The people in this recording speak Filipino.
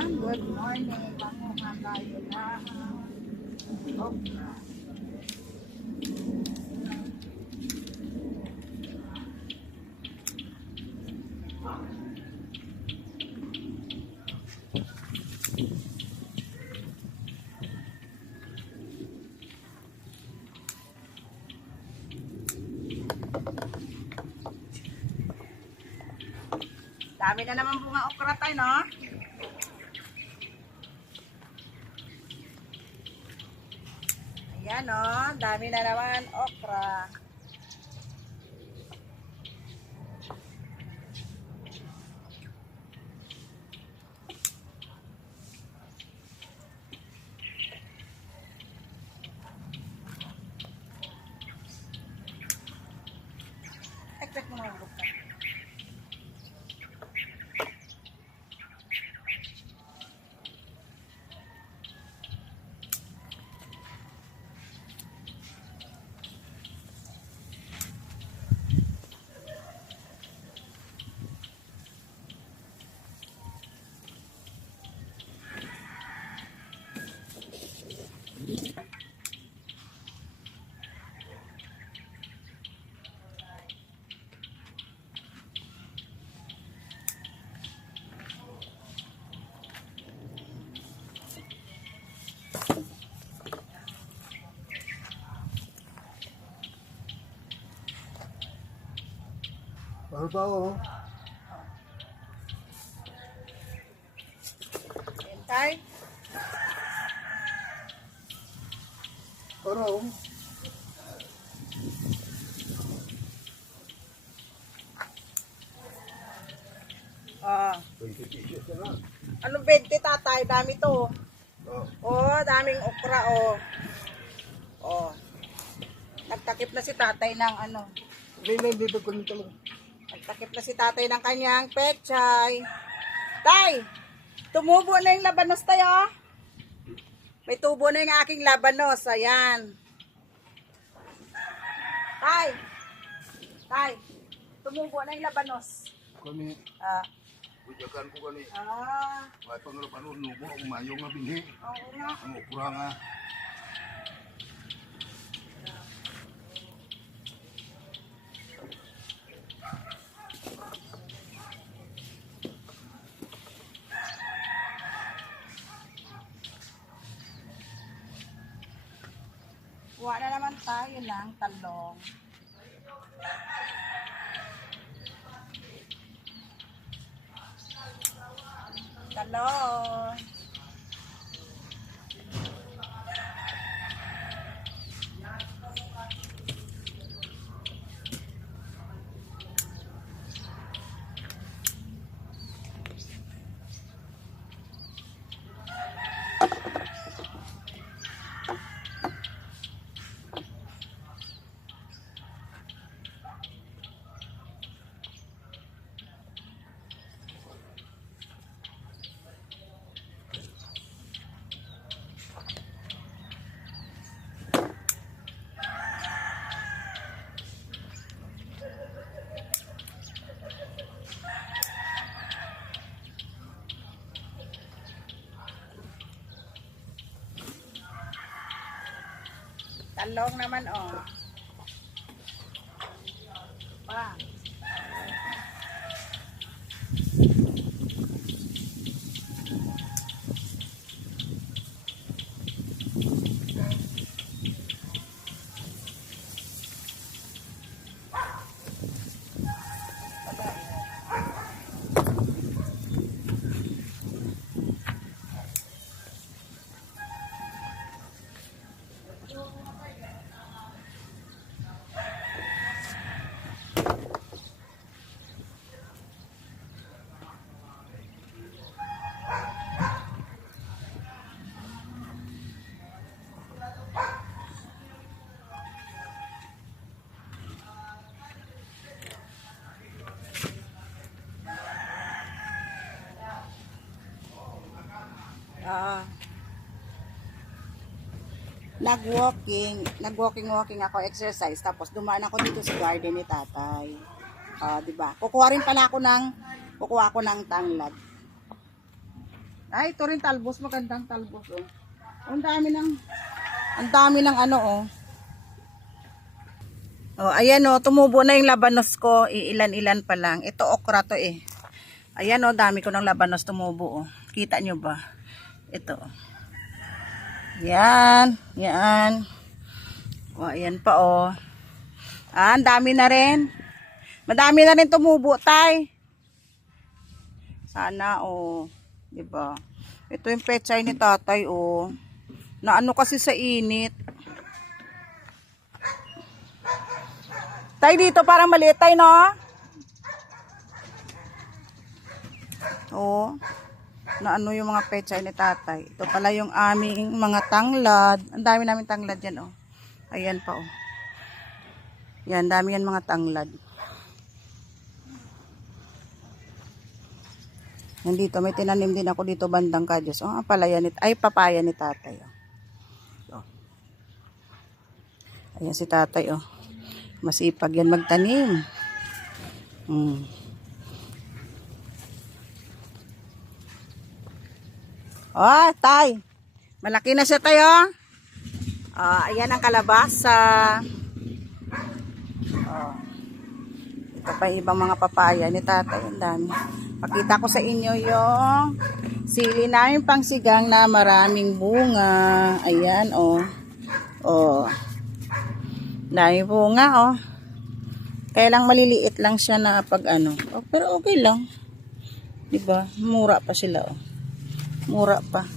Good morning. Mangunga tayo na. Okra. Dami na naman bunga okra tayo, no? Ayan, no? Dami na naman okra. Expect mo mga bukta. Baru tahu. Entay. Baru. Ah. Ano 20 tatay? Dami to. Oh, daming okra, oh. Oh. Nagtakip na si tatay ng ano. Hindi dito ko nito. Nagtakip na si tatay ng kanyang pechay. Tay, tumubo na yung labanos tayo. May tubo na yung aking labanos. Ayan. Tay, tumubo na yung labanos. Kami, Ah. bujakan ko kani. May pangalapan nubo, umayo nga binhi. Oo nga. Ang ukura nga. Kuha na naman tayo ng talong. Talong. Talong naman, oh. Pa. Nag-walking ako, exercise, tapos dumaan ako dito sa garden ni tatay. 'Di ba? Kukuha ko ng tanglad. Ay, ito rin talbos. Magandang talbos, oh. Ang dami ng ano, oh. Oh, ayan, oh. Tumubo na yung labanos ko. Ilan-ilan pa lang. Ito, okra to, eh. Ayan, oh. Dami ko ng labanos tumubo, oh. Kita nyo ba? Ito, oh. Yan. Yan. Oh, ayan pa, oh. Ah, ang dami na rin. Madami na rin tumubo, tay. Sana, oh. Diba? Ito yung pechay ni tatay, oh. Na ano kasi sa init. Tay, dito parang maliit, tay, no? Oh. Na ano yung mga pechay ni tatay. Ito pala yung aming mga tanglad. Ang dami namin tanglad yan, oh. Ayan pa, oh. Yan, dami yan mga tanglad. Nandito, may tinanim din ako dito bandang kadyos. Oh, papaya ni tatay. Oh. Ayan si tatay, oh. Masipag yan magtanim. Oh, tay. Malaki na siya, tayo. Oh, ayan ang kalabasa. Oh. Ito pa ibang mga papaya ni tatay. Ang dami. Pakita ko sa inyo yung sili namin pangsigang na maraming bunga. Ayan, oh. Oh. Dami bunga, oh. Kaya lang maliliit lang siya na pag ano. Oh, pero okay lang. Diba? Mura pa sila, oh. Mura pa.